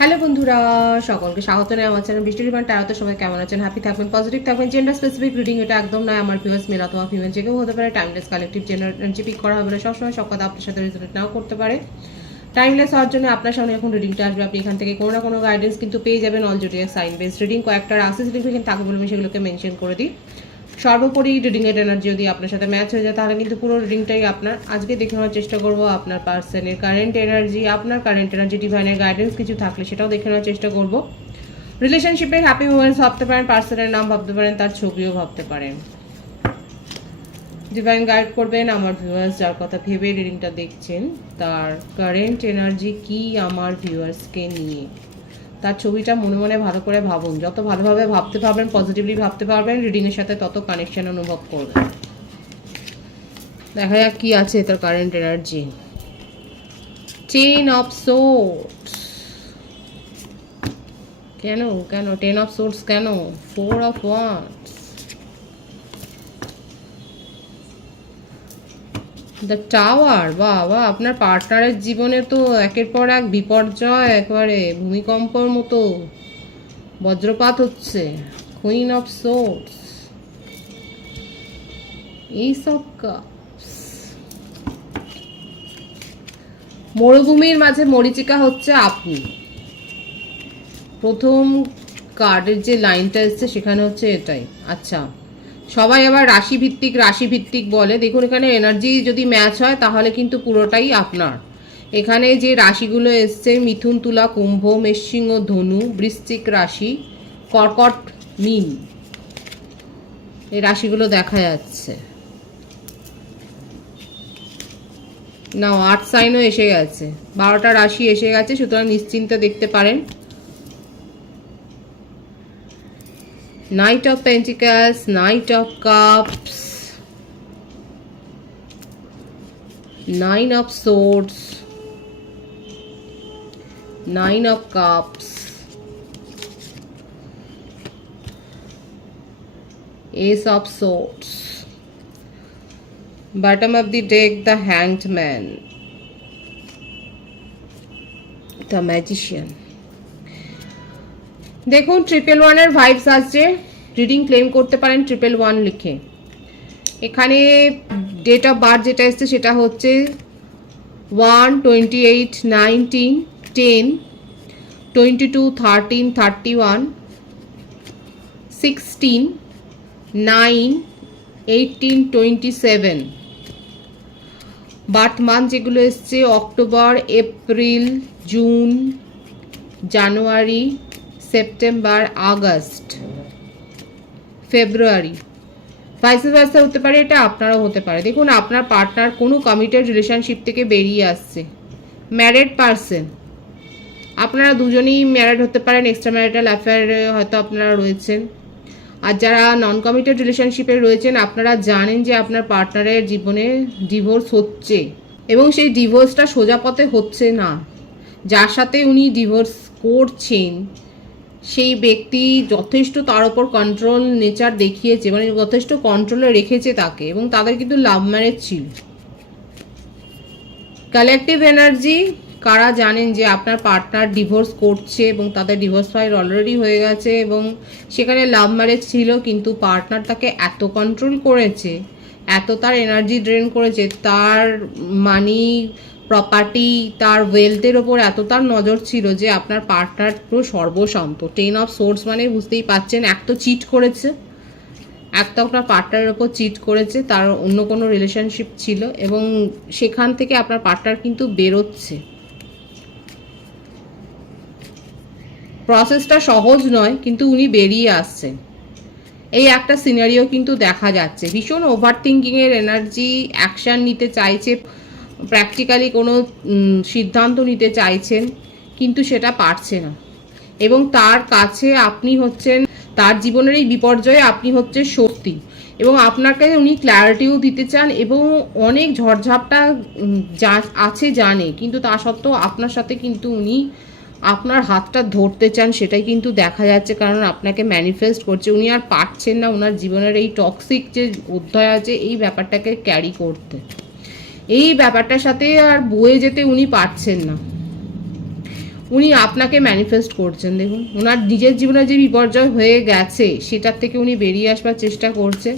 Hello বন্ধুরা, সকলকে স্বাগত জানাই আমার চ্যানেল বৃষ্টি রিভান টায়ারতে। সবাই কেমন আছেন? হ্যাপি থাকবেন, পজিটিভ থাকবেন। জেন্ডার স্পেসিফিক রিডিং এটা একদম নয়। আমার ভিউয়ার্স মেল অথবা ফিমেল যে কেউ হতে পারে। Timeless collective gender energy pick করা হবে না সবসময়। সব কথা আপনার সাথে রিলেট নাও করতে পারে। টাইমলেস হওয়ার জন্য আপনার সামনে এখন রিডিংটা আসবে। আপনি এখান থেকে কোনো না কোনো গাইডেন্স কিন্তু পেয়ে যাবেন। All zodiac sign based reading কয়েকটা রাশি সিগনিফিকেন্ট থাকে বলে আমি সেগুলোকে মেনশন করে দিই। সর্বোপরি রিডিংয়ের এনার্জি যদি আপনার সাথে ম্যাচ হয়ে যায় তাহলে কিন্তু পুরো রিডিংটাই আপনার। আজকে দেখে নেওয়ার চেষ্টা করবো আপনার পার্সনের কারেন্ট এনার্জি, আপনার কারেন্ট এনার্জি ডিভাইনের গাইডেন্স কিছু থাকলে সেটাও দেখে নেওয়ার চেষ্টা করবো। রিলেশনশিপের হ্যাপি মোমেন্টস ভাবতে পারেন, পার্সনের নাম ভাবতে পারেন, তার ছবিও ভাবতে পারেন। ডিভাইন গাইড করবেন আমার ভিউয়ার্স যার কথা ভেবে রিডিংটা দেখছেন, তার কারেন্ট এনার্জি কি আমার ভিউয়ার্সকে নিয়ে। তার ছবিটা মনে মনে ভালো করে ভাবুন। যত ভালোভাবে ভাবতে পারবেন, পজিটিভলি ভাবতে পারবেন, রিডিংয়ের সাথে তত কানেকশন অনুভব করবেন। দেখা যাক কি আছে তার কারেন্ট এনার্জি। 10 of swords. কেন 10 অফ সোর্স কেন? 4 অফ ওয়ান্ডস। The tower. বাহ বাহ, আপনার পার্টনারের জীবনে তো একের পর এক বিপর্যয়, একবারে ভূমিকম্পর মতো বজ্রপাত হচ্ছে। Queen of swords. এইসব মরুভূমির মাঝে মরীচিকা হচ্ছে আপনি। প্রথম কার্ডের যে লাইনটা এসছে সেখানে হচ্ছে এটাই। আচ্ছা, সবাই আবার রাশি ভিত্তিক বলে। দেখুন এখানে এনার্জি যদি ম্যাচ হয় তাহলে কিন্তু পুরোটাই আপনার। এখানে যে রাশিগুলো এসছে মিথুন, তুলা, কুম্ভ, মেষসিংহ, ধনু, বৃশ্চিক রাশি, কর্কট, মীন, এই রাশিগুলো দেখা যাচ্ছে। না, 8 সাইনও এসে গেছে, 12টা রাশি এসে গেছে, সুতরাং নিশ্চিন্তে দেখতে পারেন। Knight of Pentacles, Knight of Cups, Nine of Swords, Nine of Cups, Ace of Swords, bottom of the deck, the Hanged Man, the Magician. দেখুন 111 ভাইবস আসছে। রিডিং ক্লেম করতে পারেন 111 লিখে। এখানে ডেট অফ বার্থ যেটা এসছে সেটা হচ্ছে 1, 28, 19, 10, 22, 13, 31, 16, 9, 18, 27। বার্থ মান্থ যেগুলো এসছে অক্টোবর, এপ্রিল, জুন, জানুয়ারি, সেপ্টেম্বর, আগস্ট, ফেব্রুয়ারি। ভাইস ভার্সা হতে পারে, এটা আপনারও হতে পারে। দেখুন আপনার পার্টনার কোনো কমিটেড রিলেশনশিপ থেকে বেরিয়ে আসছে। ম্যারিড পারসন, আপনারা দুজনেই ম্যারিড হতে পারেন, এক্সট্রা ম্যারিটাল অ্যাফেয়ারে হয়তো আপনারা রয়েছেন। আর যারা নন কমিটেড রিলেশনশিপে রয়েছেন আপনারা জানেন যে আপনার পার্টনারের জীবনে ডিভোর্স হচ্ছে এবং সেই ডিভোর্সটা সোজা পথে হচ্ছে না। যার সাথে উনি ডিভোর্স করছেন সেই ব্যক্তি যথেষ্ট তার ওপর কন্ট্রোল নেচার দেখিয়েছে, মানে যথেষ্ট কন্ট্রোলে রেখেছে তাকে, এবং তাদের কিন্তু লাভ ম্যারেজ ছিল। কালেকটিভ এনার্জি, কারা জানেন যে আপনার পার্টনার ডিভোর্স করছে এবং তাদের ডিভোর্স ফাইল অলরেডি হয়ে গেছে এবং সেখানে লাভ ম্যারেজ ছিল, কিন্তু পার্টনার তাকে এত কন্ট্রোল করেছে, এত তার এনার্জি ড্রেন করেছে, তার মানি, প্রপার্টি, তার ওয়েলথের ওপর এত তার নজর ছিল যে আপনার পার্টনার পুরো সর্বশান্ত। 10 অফ সোর্স মানে বুঝতেই পাচ্ছেন, এক তো চিট করেছে, এক তো আপনার পার্টনারের ওপর চিট করেছে, তার অন্য কোনো রিলেশনশিপ ছিল এবং সেখান থেকে আপনার পার্টনার কিন্তু বেরোচ্ছে। প্রসেসটা সহজ নয়, কিন্তু উনি বেরিয়ে আসছেন। এই একটা সিনারিও কিন্তু দেখা যাচ্ছে। ভীষণ ওভার থিঙ্কিংয়ের এনার্জি, অ্যাকশান নিতে চাইছে, প্র্যাকটিক্যালি কোনো সিদ্ধান্ত নিতে চাইছেন কিন্তু সেটা পারছে না, এবং তার কাছে আপনি হচ্ছেন, তার জীবনের এই বিপর্যয়ে আপনি হচ্ছে সত্যি, এবং আপনাকে উনি ক্ল্যারিটিও দিতে চান এবং অনেক ঝড়ঝাপটা যা আছে জানে, কিন্তু তা সত্ত্বেও আপনার সাথে কিন্তু উনি আপনার হাতটা ধরতে চান, সেটাই কিন্তু দেখা যাচ্ছে। কারণ আপনাকে ম্যানিফেস্ট করছে, উনি আর পারছেন না ওনার জীবনের এই টক্সিক যে অধ্যায় আছে এই ব্যাপারটাকে ক্যারি করতে, এই ব্যাপারটার সাথে আর বয়ে যেতে উনি পারছেন না। উনি আপনাকে ম্যানিফেস্ট করছেন। দেখুন ওনার নিজের জীবনে যে বিপর্যয় হয়ে গেছে সেটার থেকে উনি বেরিয়ে আসবার চেষ্টা করছে।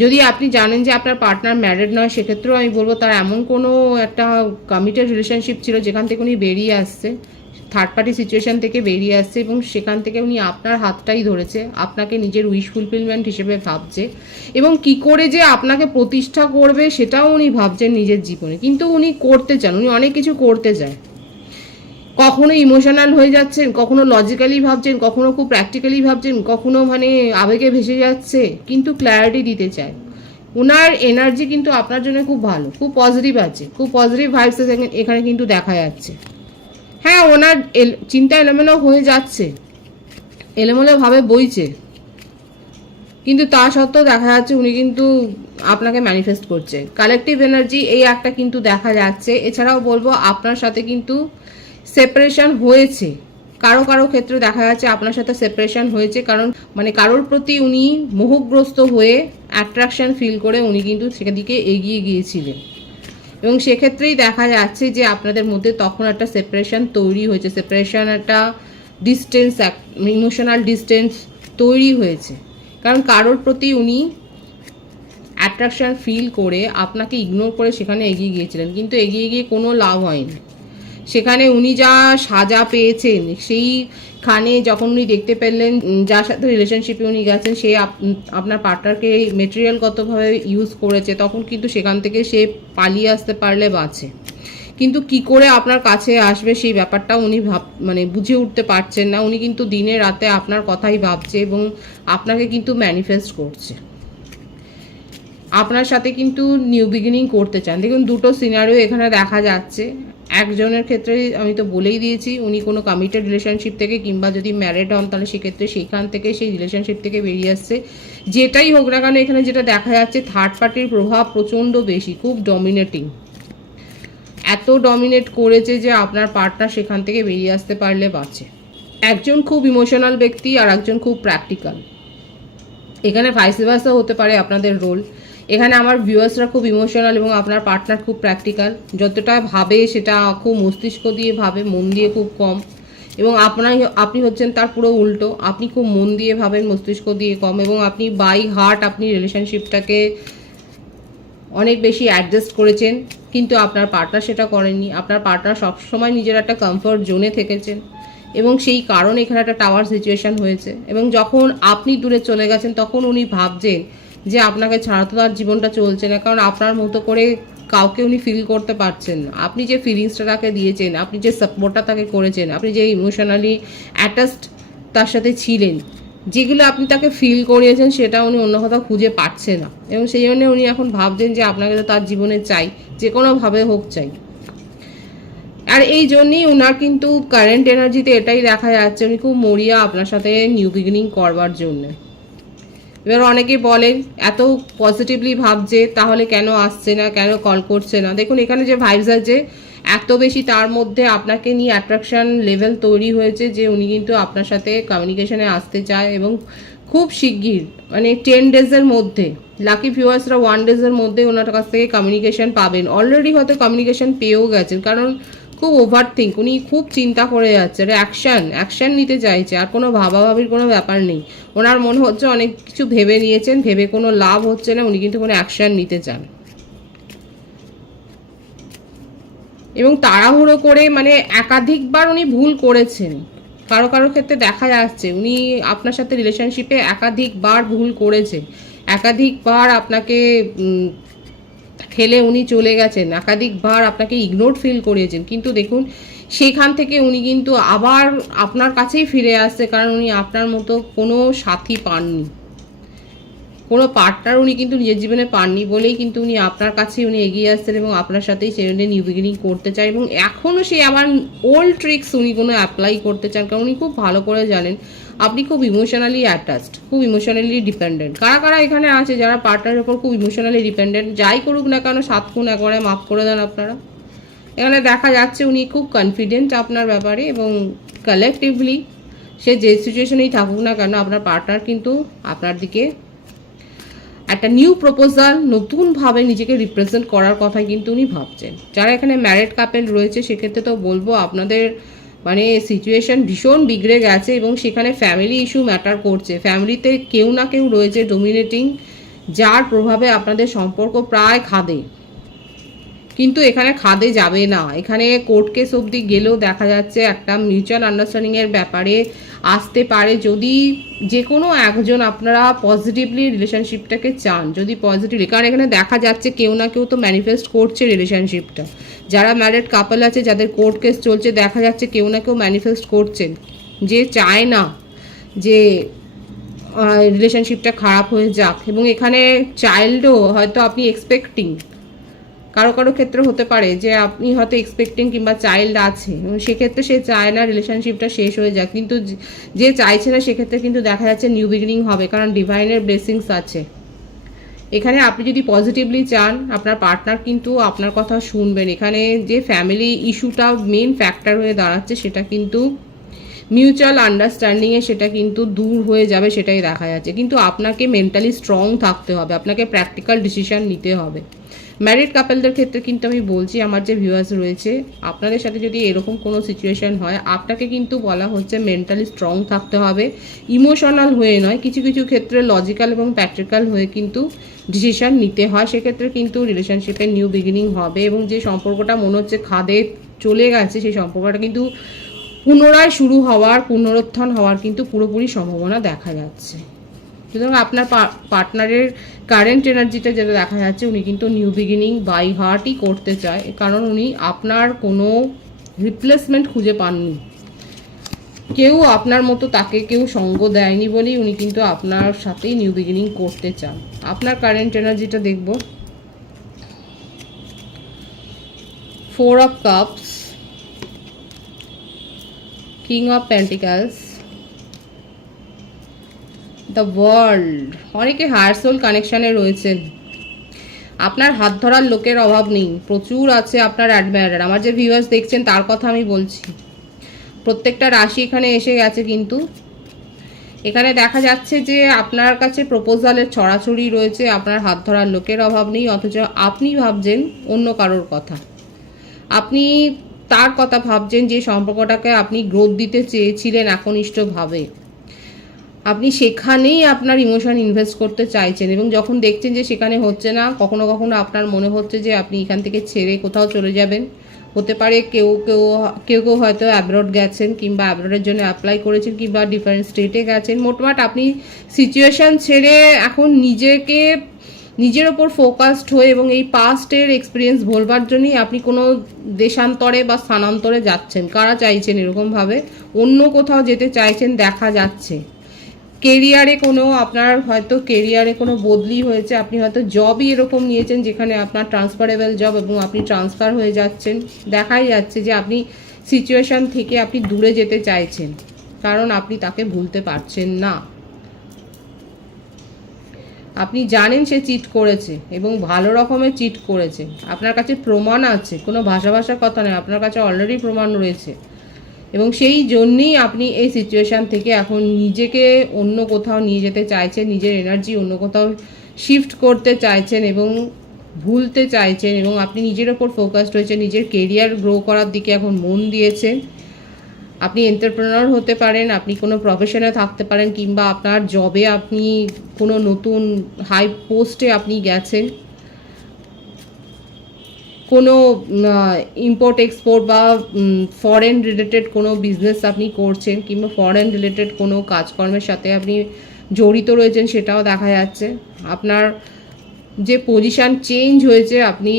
যদি আপনি জানেন যে আপনার পার্টনার ম্যারিড নয়, সেক্ষেত্রেও আমি বলবো তার এমন কোনো একটা কমিটেড রিলেশনশিপ ছিল যেখান থেকে উনি বেরিয়ে আসছে, থার্ড পার্টি সিচুয়েশান থেকে বেরিয়ে আসছে, এবং সেখান থেকে উনি আপনার হাতটাই ধরেছে, আপনাকে নিজের উইশ ফুলফিলমেন্ট হিসেবে ভাবছে, এবং কি করে যে আপনাকে প্রতিষ্ঠা করবে সেটাও উনি ভাবছেন নিজের জীবনে। কিন্তু উনি করতে চান, উনি অনেক কিছু করতে চায়। কখনো ইমোশনাল হয়ে যাচ্ছেন, কখনো লজিক্যালি ভাবছেন, কখনো খুব প্র্যাকটিক্যালি ভাবছেন, কখনো মানে আবেগে ভেসে যাচ্ছে, কিন্তু ক্ল্যারিটি দিতে চায়। ওনার এনার্জি কিন্তু আপনার জন্য খুব ভালো, খুব পজিটিভ আছে, খুব পজিটিভ ভাইবস এখানে কিন্তু দেখা যাচ্ছে। হ্যাঁ, ওনার চিন্তা এলোমেলো হয়ে যাচ্ছে, এলোমেলোভাবে বইছে, কিন্তু তা সত্ত্বেও দেখা যাচ্ছে উনি কিন্তু আপনাকে ম্যানিফেস্ট করছে। কালেকটিভ এনার্জি এই একটা কিন্তু দেখা যাচ্ছে। এছাড়াও বলবো আপনার সাথে কিন্তু সেপারেশন হয়েছে, কারো কারো ক্ষেত্রে দেখা যাচ্ছে আপনার সাথে সেপারেশন হয়েছে, কারণ মানে কারোর প্রতি উনি মোহগ্রস্ত হয়ে অ্যাট্রাকশন ফিল করে উনি কিন্তু সেদিকে এগিয়ে গিয়েছিলেন, এবং সেক্ষেত্রেই দেখা যাচ্ছে যে আপনাদের মধ্যে তখন একটা সেপারেশন তৈরি হয়েছে, সেপারেশন একটা ডিস্টেন্স, ইমোশনাল ডিস্টেন্স তৈরি হয়েছে, কারণ কারোর প্রতি উনি অ্যাট্রাকশন ফিল করে আপনাকে ইগনোর করে সেখানে এগিয়ে গিয়েছিলেন, কিন্তু এগিয়ে গিয়ে কোনো লাভ হয়নি। সেখানে উনি যা সাজা পেয়েছেন, সেইখানে যখন উনি দেখতে পেলেন যার সাথে রিলেশনশিপে উনি গেছেন সে আপনার পার্টনারকে মেটেরিয়ালগতভাবে ইউজ করেছে, তখন কিন্তু সেখান থেকে সে পালিয়ে আসতে পারলে বাঁচে, কিন্তু কি করে আপনার কাছে আসবে সেই ব্যাপারটা উনি মানে বুঝে উঠতে পারছেন না। উনি কিন্তু দিনে রাতে আপনার কথাই ভাবছে এবং আপনাকে কিন্তু ম্যানিফেস্ট করছে, আপনার সাথে কিন্তু নিউ বিগিনিং করতে চান। দেখুন দুটো সিনারিও এখানে দেখা যাচ্ছে। একজনের ক্ষেত্রে আমি তো বলেই দিয়েছি উনি কোনো কমিটেড রিলেশনশিপ থেকে, কিংবা যদি ম্যারিড হন তাহলে সেক্ষেত্রে সেইখান থেকে, সেই রিলেশনশিপ থেকে বেরিয়ে আসছে। যেটাই হোক না কেন এখানে যেটা দেখা যাচ্ছে থার্ড পার্টির প্রভাব প্রচণ্ড বেশি, খুব ডমিনেটিং, এত ডমিনেট করেছে যে আপনার পার্টনার সেখান থেকে বেরিয়ে আসতে পারলে বাঁচে। একজন খুব ইমোশনাল ব্যক্তি আর একজন খুব প্র্যাকটিক্যাল, এখানে ভাইস ভার্সা হতে পারে আপনাদের রোল। এখানে আমার ভিউয়ার্সরা খুব ইমোশনাল এবং আপনার পার্টনার খুব প্র্যাকটিক্যাল, যতটা ভাবে সেটা খুব মস্তিষ্ক দিয়ে ভাবে, মন দিয়ে খুব কম, এবং আপনি হচ্ছেন তার পুরো উল্টো, আপনি খুব মন দিয়ে ভাবেন, মস্তিষ্ক দিয়ে কম, এবং আপনি বাই হার্ট আপনি রিলেশনশিপটাকে অনেক বেশি অ্যাডজাস্ট করেছেন, কিন্তু আপনার পার্টনার সেটা করেননি। আপনার পার্টনার সবসময় নিজের একটা কমফর্ট জোনে থেকেছেন, এবং সেই কারণে এখানে একটা টাওয়ার সিচুয়েশন হয়েছে, এবং যখন আপনি দূরে চলে গেছেন তখন উনি ভাবছেন যে আপনাকে ছাড়া তো তার জীবনটা চলছে না, কারণ আপনার মতো করে কাউকে উনি ফিল করতে পারছেন না। আপনি যে ফিলিংসটা তাকে দিয়েছেন, আপনি যে সাপোর্টটা তাকে করেছেন, আপনি যে ইমোশনালি অ্যাটাচড তার সাথে ছিলেন, যেগুলো আপনি তাকে ফিল করিয়েছেন সেটা উনি অন্য কোথাও খুঁজে পাচ্ছে না, এবং সেই জন্য উনি এখন ভাবছেন যে আপনাকে তো তার জীবনে চাই, যে কোনোভাবে হোক চাই। আর এই জন্যই ওনার কিন্তু কারেন্ট এনার্জিতে এটাই দেখা যাচ্ছে, উনি খুব মরিয়া আপনার সাথে নিউ বিগিনিং করবার জন্য। এবার অনেকে বলেন এত পজিটিভলি ভাবছে তাহলে কেন আসছে না, কেন কল করছে না। দেখুন এখানে যে ভাইবস আছে এত বেশি, তার মধ্যে আপনাকে নিয়ে অ্যাট্রাকশন লেভেল তৈরি হয়েছে যে উনি কিন্তু আপনার সাথে কমিউনিকেশনে আসতে চায়, এবং খুব শিগগির মানে 10 ডেজের মধ্যে, লাকি ভিউয়ার্সরা 1 ডেজের মধ্যে ওনার কাছ থেকে কমিউনিকেশন পাবেন। অলরেডি হয়তো কমিউনিকেশন পেয়েও গেছেন, কারণ খুব ওভার থিঙ্ক, উনি খুব চিন্তা করে যাচ্ছে, অ্যাকশন নিতে চাইছে, আর কোনো ভাবাভাবির কোনো ব্যাপার নেই। ওনার মনে হচ্ছে অনেক কিছু ভেবে নিয়েছেন, ভেবে কোনো লাভ হচ্ছে না, উনি কিন্তু কোনো অ্যাকশন নিতে চান, এবং তাড়াহুড়ো করে মানে একাধিকবার উনি ভুল করেছেন। কারো কারো ক্ষেত্রে দেখা যাচ্ছে উনি আপনার সাথে রিলেশনশিপে একাধিকবার ভুল করেছে, একাধিকবার আপনাকে ফেলে উনি চলে গেছেন, একাধিকবার আপনাকে ইগনোর ফিল করিয়েছেন, কিন্তু দেখুন সেখান থেকে উনি কিন্তু আবার আপনার কাছেই ফিরে আসছে, কারণ উনি আপনার মতো কোনো সাথী পাননি, কোনো পার্টনার উনি কিন্তু নিজের জীবনে পাননি বলেই কিন্তু উনি আপনার কাছেই উনি এগিয়ে আসছেন, এবং আপনার সাথেই সেই জন্য নিউ বিগিনিং করতে চায়, এবং এখনও সেই আবার ওল্ড ট্রিক্স উনি কোনো অ্যাপ্লাই করতে চান, কারণ উনি খুব ভালো করে জানেন আপনি খুব ইমোশনালি অ্যাটাচড, খুব ইমোশনালি ডিপেন্ডেন্ট। কারা কারা এখানে আছে যারা পার্টনারের ওপর খুব ইমোশনালি ডিপেন্ডেন্ট, যাই করুক না কেন 7 খুন একবারে মাফ করে দেন আপনারা। এখানে দেখা যাচ্ছে উনি খুব কনফিডেন্ট আপনার ব্যাপারে, এবং কালেকটিভলি সে যে সিচুয়েশনেই থাকুক না কেন আপনার পার্টনার কিন্তু আপনার দিকে একটা নিউ প্রপোজাল, নতুনভাবে নিজেকে রিপ্রেজেন্ট করার কথাই কিন্তু উনি ভাবছেন। যারা এখানে ম্যারিড কাপেল রয়েছে সেক্ষেত্রে তো বলবো আপনাদের মানে সিচুয়েশন ভীষণ বিগড়ে গেছে এবং সেখানে ফ্যামিলি ইস্যু ম্যাটার করছে। ফ্যামিলিতে কেউ না কেউ রয়েছে ডোমিনেটিং, যার প্রভাবে আপনাদের সম্পর্ক প্রায় খাদে, কিন্তু এখানে খাদে যাবে না। এখানে কোর্ট কেস অবধি গেলেও দেখা যাচ্ছে একটা মিউচুয়াল আন্ডারস্ট্যান্ডিংয়ের ব্যাপারে আসতে পারে, যদি যে কোনো একজন আপনারা পজিটিভলি রিলেশনশিপটাকে চান। যদি পজিটিভলি, কারণ এখানে দেখা যাচ্ছে কেউ না কেউ তো ম্যানিফেস্ট করছে রিলেশনশিপটা। যারা ম্যারিড কাপল আছে, যাদের কোর্ট কেস চলছে, দেখা যাচ্ছে কেউ না কেউ ম্যানিফেস্ট করছেন যে চায় না যে রিলেশনশিপটা খারাপ হয়ে যাক। এবং এখানে চাইল্ডও হয়তো আপনি এক্সপেক্টিং, কারো কারো ক্ষেত্রে হতে পারে যে আপনি হয়তো এক্সপেক্টিং কিংবা চাইল্ড আছে এবং সেক্ষেত্রে সে চায় না রিলেশনশিপটা শেষ হয়ে যাক, কিন্তু যে চাইছে না সেক্ষেত্রে কিন্তু দেখা যাচ্ছে নিউ বিগিনিং হবে, কারণ ডিভাইনের ব্লেসিংস আছে এখানে। আপনি যদি পজিটিভলি চান, আপনার পার্টনার কিন্তু আপনার কথা শুনবেন। এখানে যে ফ্যামিলি ইস্যুটা মেন ফ্যাক্টর হয়ে দাঁড়াচ্ছে, সেটা কিন্তু মিউচুয়াল আন্ডারস্ট্যান্ডিংয়ে সেটা কিন্তু দূর হয়ে যাবে, সেটাই দেখা যাচ্ছে। কিন্তু আপনাকে মেন্টালি স্ট্রং থাকতে হবে, আপনাকে প্র্যাকটিক্যাল ডিসিশন নিতে হবে। ম্যারিড কাপলদের ক্ষেত্রে কিন্তু আমি বলছি, আমার যে ভিউয়ার্স রয়েছে, আপনাদের সাথে যদি এরকম কোনো সিচুয়েশন হয়, আপনাকে কিন্তু বলা হচ্ছে মেন্টালি স্ট্রং থাকতে হবে, ইমোশনাল হয়ে নয়। কিছু কিছু ক্ষেত্রে লজিক্যাল এবং প্র্যাকটিক্যাল হয়ে কিন্তু ডিসিশন নিতে হয়। সেক্ষেত্রে কিন্তু রিলেশনশিপের নিউ বিগিনিং হবে এবং যে সম্পর্কটা মনে হচ্ছে খাদে চলে গেছে, সেই সম্পর্কটা কিন্তু পুনরায় শুরু হওয়ার, পুনরুত্থান হওয়ার কিন্তু পুরোপুরি সম্ভাবনা দেখা যাচ্ছে। সুতরাং আপনার পার্টনারের কারেন্ট এনার্জিটা যেটা দেখা যাচ্ছে, উনি কিন্তু নিউ বিগিনিং বাই হার্টই করতে চায়, কারণ উনি আপনার কোনো রিপ্লেসমেন্ট খুঁজে পাননি। কেউ আপনার মতো তাকে কেউ সঙ্গ দেয়নি বলেই উনি কিন্তু আপনার সাথেই নিউ বিগিনিং করতে চান। আপনার কারেন্ট এনার্জিটা দেখব। 4 of cups, king of pentacles, the world. অনেকে হায়ার সোল কানেকশানে রয়েছেন, আপনার হাত ধরার লোকের অভাব নেই, প্রচুর আছে আপনার অ্যাডমায়ারার। আমার যে ভিউয়ার্স দেখছেন তার কথা আমি বলছি। প্রত্যেকটা রাশি এখানে এসে গেছে, কিন্তু এখানে দেখা যাচ্ছে যে আপনার কাছে প্রপোজালের ছড়াছড়ি রয়েছে, আপনার হাত ধরার লোকের অভাব নেই, অথচ আপনি ভাবছেন অন্য কারোর কথা। আপনি তার কথা ভাবছেন যে সম্পর্কটাকে আপনি গ্রোথ দিতে চেয়েছিলেন একনিষ্ঠভাবে। আপনি সেখানেই আপনার ইমোশন ইনভেস্ট করতে চাইছেন এবং যখন দেখছেন যে সেখানে হচ্ছে না, কখনো কখনো আপনার মনে হচ্ছে যে আপনি এখান থেকে ছেড়ে কোথাও চলে যাবেন। হতে পারে কেউ কেউ হয়তো অ্যাব্রড গেছেন, কিংবা অ্যাব্রডের জন্য অ্যাপ্লাই করেছেন, কিংবা ডিফারেন্ট স্টেটে গেছেন। মোটমাট আপনি সিচুয়েশান ছেড়ে এখন নিজের ওপর ফোকাসড হয়ে এবং এই পাস্টের এক্সপিরিয়েন্স ভোলবার জন্যই আপনি কোনো দেশান্তরে বা স্থানান্তরে যাচ্ছেন। কারা চাইছেন এরকমভাবে অন্য কোথাও যেতে চাইছেন দেখা যাচ্ছে। কেরিয়ারে কোনো আপনার হয়তো কেরিয়ারে কোনো বদলি হয়েছে, আপনি হয়তো জবই এরকম নিয়েছেন যেখানে আপনার ট্রান্সফারেবল জব এবং আপনি ট্রান্সফার হয়ে যাচ্ছেন। দেখাই যাচ্ছে যে আপনি সিচুয়েশান থেকে আপনি দূরে যেতে চাইছেন, কারণ আপনি তাকে ভুলতে পারছেন না। আপনি জানেন সে চিট করেছে এবং ভালো রকমের চিট করেছে, আপনার কাছে প্রমাণ আছে, কোনো ভাষার কথা নয়, আপনার কাছে অলরেডি প্রমাণ রয়েছে এবং সেই জন্যেই আপনি এই সিচুয়েশান থেকে এখন নিজেকে অন্য কোথাও নিয়ে যেতে চাইছেন, নিজের এনার্জি অন্য কোথাও শিফট করতে চাইছেন এবং ভুলতে চাইছেন এবং আপনি নিজের ওপর ফোকাসড হয়েছেন, নিজের কেরিয়ার গ্রো করার দিকে এখন মন দিয়েছেন। আপনি এন্টারপ্রেনার হতে পারেন, আপনি কোনো প্রফেশনে থাকতে পারেন, কিংবা আপনার জবে আপনি কোনো নতুন হাই পোস্টে আপনি গেছেন, কোনো ইম্পোর্ট এক্সপোর্ট বা ফরেন রিলেটেড কোনো বিজনেস আপনি করছেন, কিংবা ফরেন রিলেটেড কোনো কাজকর্মের সাথে আপনি জড়িত রয়েছেন, সেটাও দেখা যাচ্ছে। আপনার যে পজিশান চেঞ্জ হয়েছে, আপনি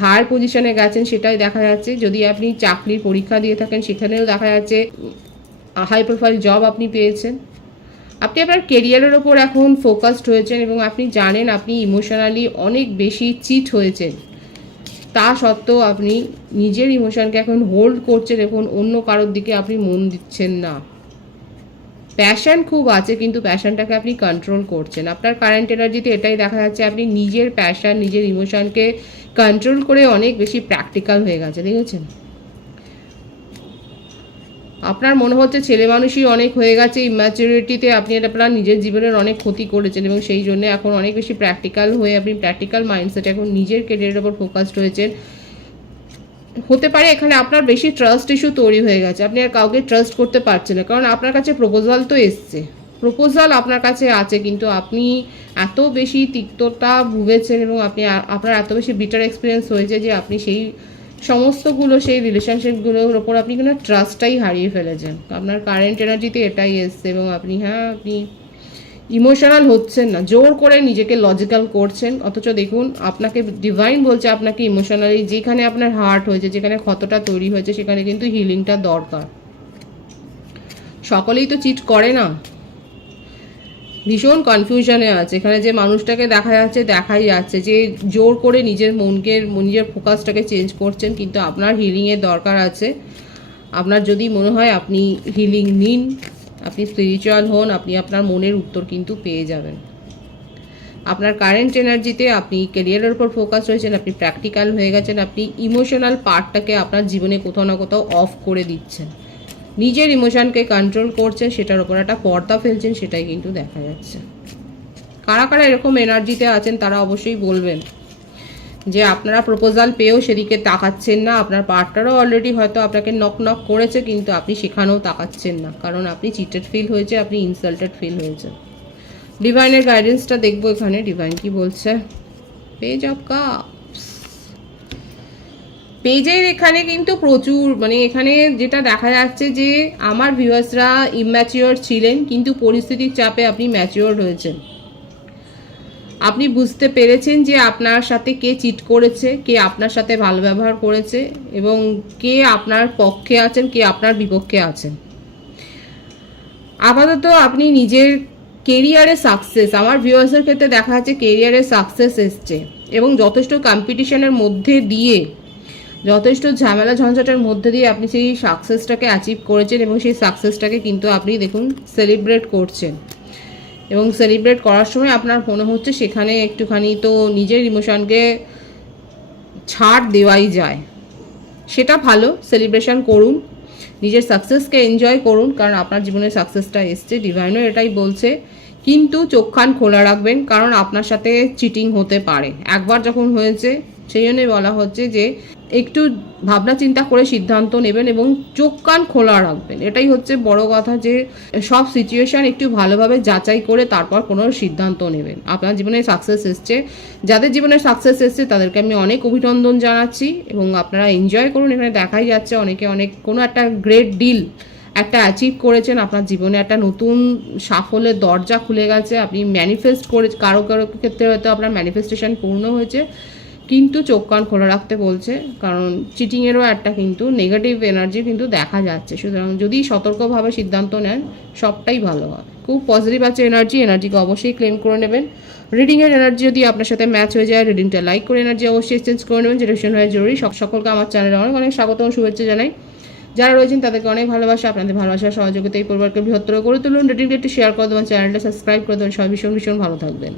হায়ার পজিশনে গেছেন, সেটাই দেখা যাচ্ছে। যদি আপনি চাকরির পরীক্ষা দিয়ে থাকেন, সেখানেও দেখা যাচ্ছে হাই প্রোফাইল জব আপনি পেয়েছেন। আপনি আপনার কেরিয়ারের ওপর এখন ফোকাসড হয়েছেন এবং আপনি জানেন আপনি ইমোশনালি অনেক বেশি চিট হয়েছেন, তা সত্ত্বেও আপনি নিজের ইমোশনকে এখন হোল্ড করছেন এবং অন্য কারোর দিকে আপনি মন দিচ্ছেন না। প্যাশন খুব আছে, কিন্তু প্যাশনটাকে আপনি কন্ট্রোল করছেন। আপনার কারেন্ট এনার্জিতে এটাই দেখা যাচ্ছে, আপনি নিজের প্যাশন, নিজের ইমোশনকে কন্ট্রোল করে অনেক বেশি প্র্যাকটিক্যাল হয়ে গেছে, দেখেছেন? আপনার মনে হচ্ছে ছেলে মানুষই অনেক হয়ে গেছে, ইম্যাচুরিটিতে আপনি আপনার নিজের জীবনের অনেক ক্ষতি করেছেন এবং সেই জন্য এখন অনেক বেশি প্র্যাকটিক্যাল হয়ে আপনি প্র্যাকটিক্যাল মাইন্ডসেটে এখন নিজের কেরিয়ারের ওপর ফোকাসড হয়েছেন। হতে পারে এখানে আপনার বেশি ট্রাস্ট ইস্যু তৈরি হয়ে গেছে, আপনি আর কাউকে ট্রাস্ট করতে পারছেন না, কারণ আপনার কাছে প্রপোজাল তো এসছে, প্রপোজাল আপনার কাছে আছে, কিন্তু আপনি এত বেশি তিক্ততা ভুগেছেন এবং আপনার এত বেশি বিটার এক্সপিরিয়েন্স হয়েছে যে আপনি সেই সমস্তগুলো, সেই রিলেশনশিপগুলোর ওপর আপনি কোনো ট্রাস্টটাই হারিয়ে ফেলেছেন। আপনার কারেন্ট এনার্জিতে এটাই এসছে এবং আপনি ইমোশনাল হচ্ছেন না, জোর করে নিজেকে লজিক্যাল করছেন, অথচ দেখুন আপনাকে ডিভাইন বলছে আপনাকে ইমোশনালি যেখানে আপনার হার্ট হয়েছে, যেখানে ক্ষতটা তৈরি হয়েছে, সেখানে কিন্তু হিলিংটা দরকার। সকলেই তো চিট করে না, ভীষণ কনফিউশনে আছে এখানে, যে মানুষটাকে দেখাই যাচ্ছে যে জোর করে নিজের নিজের ফোকাসটাকে চেঞ্জ করছেন, কিন্তু আপনার হিলিংয়ের দরকার আছে। আপনার যদি মনে হয় আপনি হিলিং নিন, আপনি স্পিরিচুয়াল হন, আপনি আপনার মনের উত্তর কিন্তু পেয়ে যাবেন। আপনার কারেন্ট এনার্জিতে আপনি ক্যারিয়ারের উপর ফোকাস রয়েছেন, আপনি প্র্যাকটিক্যাল হয়ে গেছেন, আপনি ইমোশনাল পার্টটাকে আপনার জীবনে কোথাও না কোথাও অফ করে দিচ্ছেন, নিজের ইমোশনকে কন্ট্রোল করছেন, সেটার উপর একটা পর্দা ফেলছেন, সেটাই কিন্তু দেখা যাচ্ছে। কারা কারা এরকম এনার্জিতে আছেন তারা অবশ্যই বলবেন যে আপনারা প্রপোজাল পেয়েও সেদিকে তাকাচ্ছেন না, আপনার পার্টনারও অলরেডি হয়তো আপনাকে নক করেছে, কিন্তু আপনি সেখানেও তাকাচ্ছেন না, কারণ আপনি চিটেড ফিল হয়েছে, আপনি ইনসাল্টেড ফিল হয়েছে। ডিভাইনের গাইডেন্সটা দেখবো এখানে, ডিভাইন কি বলছে। পেজ অফ কাপস, পেজের এখানে কিন্তু প্রচুর এখানে যেটা দেখা যাচ্ছে যে আমার ভিউয়ার্সরা ইম্যাচিওর ছিলেন, কিন্তু পরিস্থিতির চাপে আপনি ম্যাচিওর হয়েছেন। আপনি বুঝতে পেরেছেন যে আপনার সাথে কে চিট করেছে, কে আপনার সাথে ভালো ব্যবহার করেছে এবং কে আপনার পক্ষে আছেন, কে আপনার বিপক্ষে আছেন। আপাতত আপনি নিজের কেরিয়ারে সাকসেস, আমার ভিউয়ার্সের ক্ষেত্রে দেখা যাচ্ছে কেরিয়ারে সাকসেস এসছে এবং যথেষ্ট কম্পিটিশনের মধ্যে দিয়ে, যথেষ্ট ঝামেলা ঝঞ্ঝাটের মধ্যে দিয়ে আপনি সেই সাকসেসটাকে অ্যাচিভ করেছেন এবং সেই সাকসেসটাকে কিন্তু আপনি দেখুন সেলিব্রেট করছেন। এবং সেলিব্রেট করার সময় আপনার মনে হচ্ছে সেখানে একটুখানি তো নিজের ইমোশনকে ছাড় দেওয়াই যায়, সেটা ভালো, সেলিব্রেশন করুন, নিজের সাকসেসকে এনজয় করুন, কারণ আপনার জীবনে সাকসেসটা এসছে, ডিভাইনও এটাই বলছে। কিন্তু চোখ কান খোলা রাখবেন, কারণ আপনার সাথে চিটিং হতে পারে, একবার যখন হয়েছে সেই জন্যই বলা হচ্ছে যে একটু ভাবনা চিন্তা করে সিদ্ধান্ত নেবেন এবং চোখ কান খোলা রাখবেন। এটাই হচ্ছে বড় কথা, যে সব সিচুয়েশান একটু ভালোভাবে যাচাই করে তারপর কোনো সিদ্ধান্ত নেবেন। আপনার জীবনে সাকসেস এসছে, যাদের জীবনে সাকসেস এসছে তাদেরকে আমি অনেক অভিনন্দন জানাচ্ছি এবং আপনারা এনজয় করুন। এখানে দেখাই যাচ্ছে অনেকে কোনো একটা গ্রেট ডিল একটা অ্যাচিভ করেছেন, আপনার জীবনে একটা নতুন সাফল্যের দরজা খুলে গেছে, আপনি ম্যানিফেস্ট করে, কারো ক্ষেত্রে হয়তো আপনার ম্যানিফেস্টেশন পূর্ণ হয়েছে, কিন্তু চোখ কান খোলা রাখতে বলছে, কারণ চিটিংয়েরও একটা কিন্তু নেগেটিভ এনার্জি কিন্তু দেখা যাচ্ছে। সুতরাং যদি সতর্কভাবে সিদ্ধান্ত নেন সবটাই ভালো হয়। খুব পজিটিভ আছে এনার্জিকে অবশ্যই ক্লেম করে নেবেন। রিডিংয়ের এনার্জি যদি আপনার সাথে ম্যাচ হয়ে যায়, রিডিংটা লাইক করে এনার্জি অবশ্যই এক্সচেঞ্জ করে নেবেন, যেটা ভীষণ হয় জরুরি। সকলকে আমার চ্যানেলে অনেক অনেক স্বাগত ও শুভেচ্ছা জানাই। যারা রয়েছেন তাদেরকে অনেক ভালোবাসা, আপনাদের ভালোবাসা সহযোগিতা এই পরিবারকে বৃহত্তর করে তুলুন। রিডিংটা একটু শেয়ার করে দেবেন, চ্যানেলটা সাবস্ক্রাইব করে দেবেন, সবাই ভীষণ ভীষণ ভালো থাকবেন।